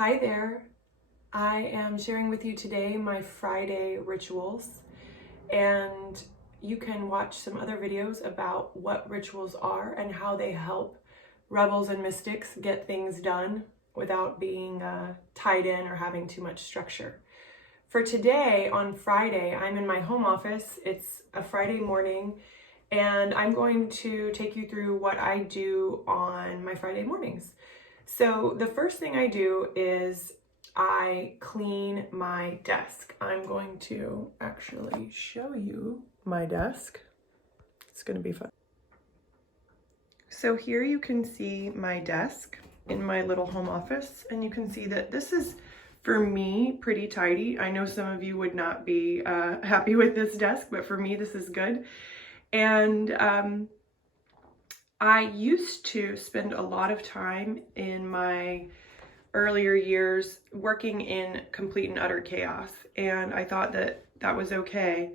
Hi there. I am sharing with you today my Friday rituals, and you can watch some other videos about what rituals are and how they help rebels and mystics get things done without being tied in or having too much structure. For today, on Friday, I'm in my home office. It's a Friday morning, and I'm going to take you through what I do on my Friday mornings. So the first thing I do is I clean my desk. I'm going to actually show you my desk. It's going to be fun. So here you can see my desk in my little home office, and you can see that this is, for me, pretty tidy. I know some of you would not be happy with this desk, but for me, this is good. And I used to spend a lot of time in my earlier years working in complete and utter chaos, and I thought that that was okay.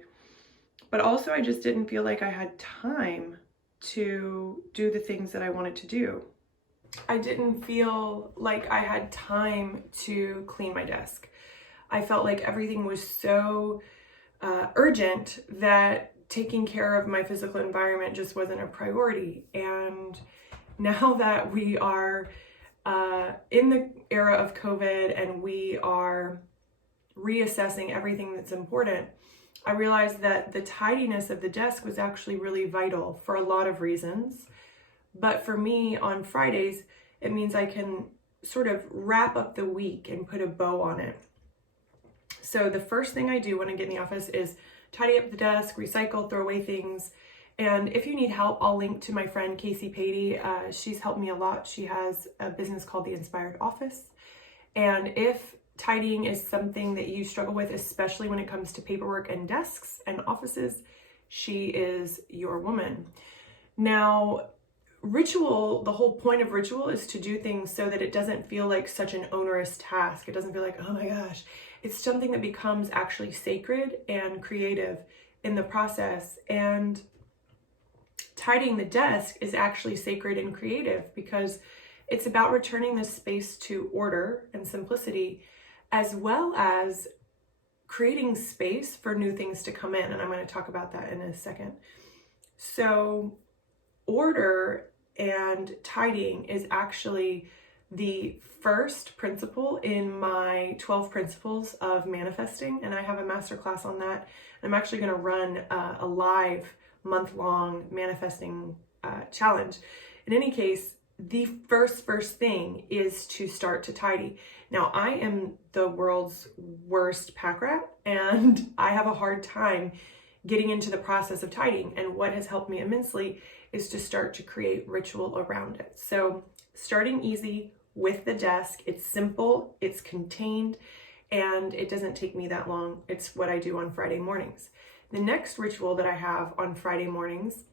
But also I just didn't feel like I had time to do the things that I wanted to do. I didn't feel like I had time to clean my desk. I felt like everything was so urgent that taking care of my physical environment just wasn't a priority. And now that we are in the era of COVID and we are reassessing everything that's important, I realized that the tidiness of the desk was actually really vital for a lot of reasons. But for me, on Fridays, it means I can sort of wrap up the week and put a bow on it. So the first thing I do when I get in the office is tidy up the desk, recycle, throw away things. And if you need help, I'll link to my friend Casey Patey. She's helped me a lot. She has a business called The Inspired Office. And if tidying is something that you struggle with, especially when it comes to paperwork and desks and offices, she is your woman. Now, ritual, the whole point of ritual is to do things so that it doesn't feel like such an onerous task. It doesn't feel like, oh my gosh. It's something that becomes actually sacred and creative in the process. And tidying the desk is actually sacred and creative because it's about returning the space to order and simplicity, as well as creating space for new things to come in. And I'm going to talk about that in a second. So order and tidying is actually the first principle in my 12 principles of manifesting, and I have a masterclass on that. I'm actually going to run a live month-long manifesting challenge. In any case, the first thing is to start to tidy. Now, I am the world's worst pack rat, and I have a hard time getting into the process of tidying, and what has helped me immensely is to start to create ritual around it. So starting easy with the desk, it's simple, it's contained, and it doesn't take me that long. It's what I do on Friday mornings. The next ritual that I have on Friday mornings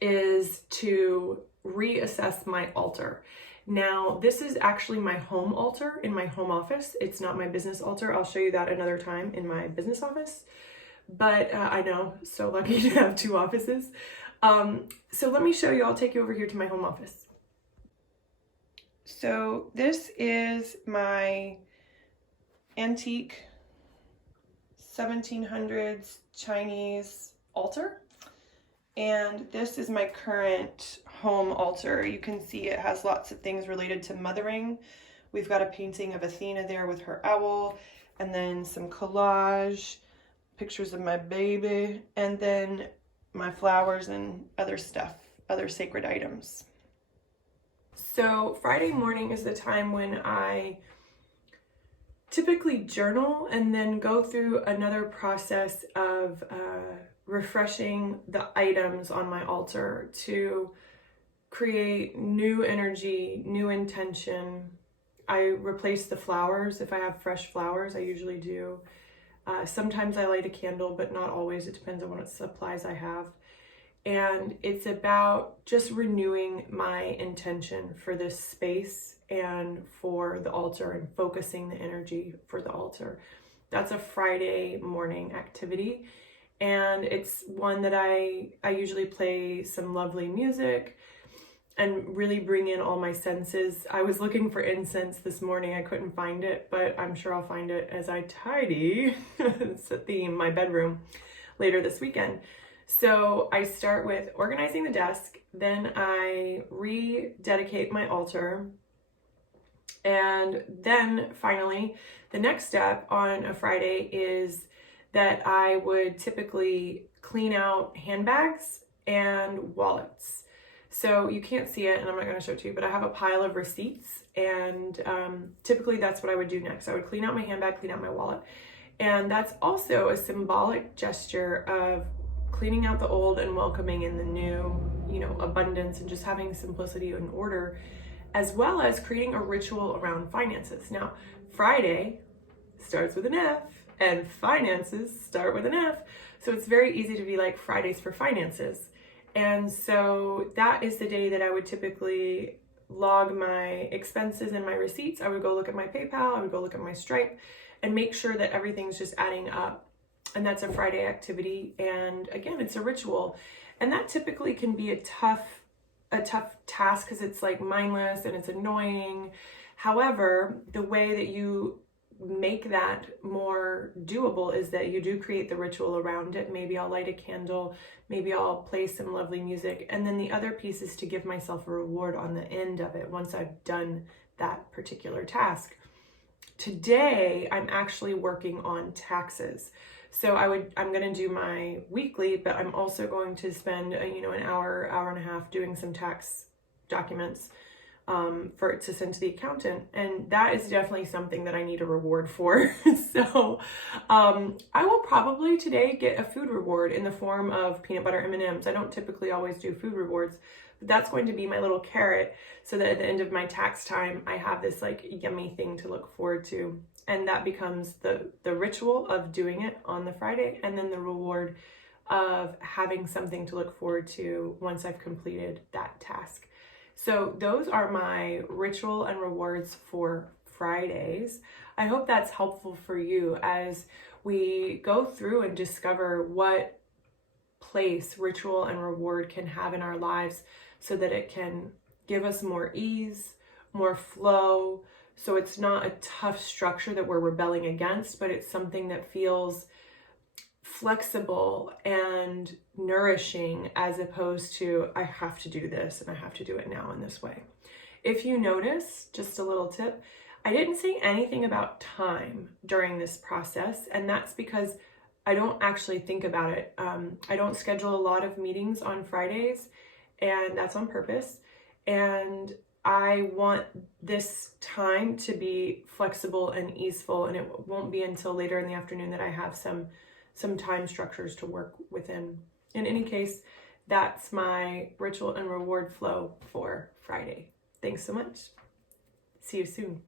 is to reassess my altar. Now, this is actually my home altar in my home office. It's not my business altar. I'll show you that another time in my business office. But I know, so lucky to have two offices. So let me show you, I'll take you over here to my home office. So this is my antique 1700s Chinese altar. And this is my current home altar. You can see it has lots of things related to mothering. We've got a painting of Athena there with her owl, and then some collage, pictures of my baby, and then my flowers and other stuff, other sacred items. So Friday morning is the time when I typically journal and then go through another process of refreshing the items on my altar to create new energy, new intention. I replace the flowers. If I have fresh flowers, I usually do. Sometimes I light a candle, but not always. It depends on what supplies I have. And it's about just renewing my intention for this space and for the altar and focusing the energy for the altar. That's a Friday morning activity. And it's one that I usually play some lovely music. and really bring in all my senses. I was looking for incense this morning. I couldn't find it, but I'm sure I'll find it as I tidy it's a theme, my bedroom, later this weekend. So I start with organizing the desk, then I rededicate my altar, and then finally the next step on a Friday is that I would typically clean out handbags and wallets. So you can't see it, and I'm not going to show it to you, but I have a pile of receipts, and typically that's what I would do next. I would clean out my handbag, clean out my wallet, and that's also a symbolic gesture of cleaning out the old and welcoming in the new, abundance, and just having simplicity and order, as well as creating a ritual around finances. Now, Friday starts with an F, and finances start with an F, so it's very easy to be like Fridays for finances. And so that is the day that I would typically log my expenses and my receipts. I would go look at my PayPal, I would go look at my Stripe, and make sure that everything's just adding up. And that's a Friday activity. And again, it's a ritual. And that typically can be a tough task because it's like mindless and it's annoying. However, the way that you make that more doable is that you do create the ritual around it. Maybe I'll light a candle, maybe I'll play some lovely music, and then the other piece is to give myself a reward on the end of it once I've done that particular task. Today I'm actually working on taxes. So I'm going to do my weekly, but I'm also going to spend an hour and a half doing some tax documents to send to the accountant, and that is definitely something that I need a reward for. So I will probably today get a food reward in the form of peanut butter M&Ms. I don't typically always do food rewards, but that's going to be my little carrot, so that at the end of my tax time I have this like yummy thing to look forward to, and that becomes the ritual of doing it on the Friday, and then the reward of having something to look forward to once I've completed that task. So those are my ritual and rewards for Fridays. I hope that's helpful for you as we go through and discover what place ritual and reward can have in our lives, so that it can give us more ease, more flow. So it's not a tough structure that we're rebelling against, but it's something that feels flexible and nourishing, as opposed to I have to do this and I have to do it now in this way. If you notice, just a little tip, I didn't say anything about time during this process, and that's because I don't actually think about it. I don't schedule a lot of meetings on Fridays, and that's on purpose. And I want this time to be flexible and easeful, and it won't be until later in the afternoon that I have some time structures to work within. In any case, that's my ritual and reward flow for Friday. Thanks so much. See you soon.